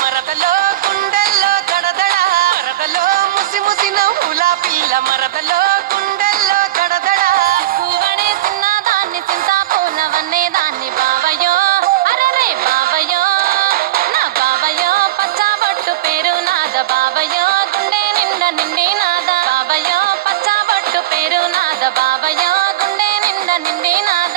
మరదలో గుండెల్లో దడదడ మరదలో ముసి ముసి నవ్వుల పిల్ల మరదలో గుండెల్లో దడదడ పువ్వనే చిన్నదాన్ని చింతాపూలవన్నే దాన్ని బావయో అరరే బావయో నా బావయో పచ్చబొట్టు పేరు నాద బావయో గుండె నిండా నిండి నాద బావయో పచ్చబొట్టు పేరు నాద బావయో గుండె నిండా నిండి నాద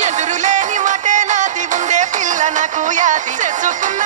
ఎదురులేని మాటే నాది ఉందే పిల్ల నాకు యాది చేసుకున్న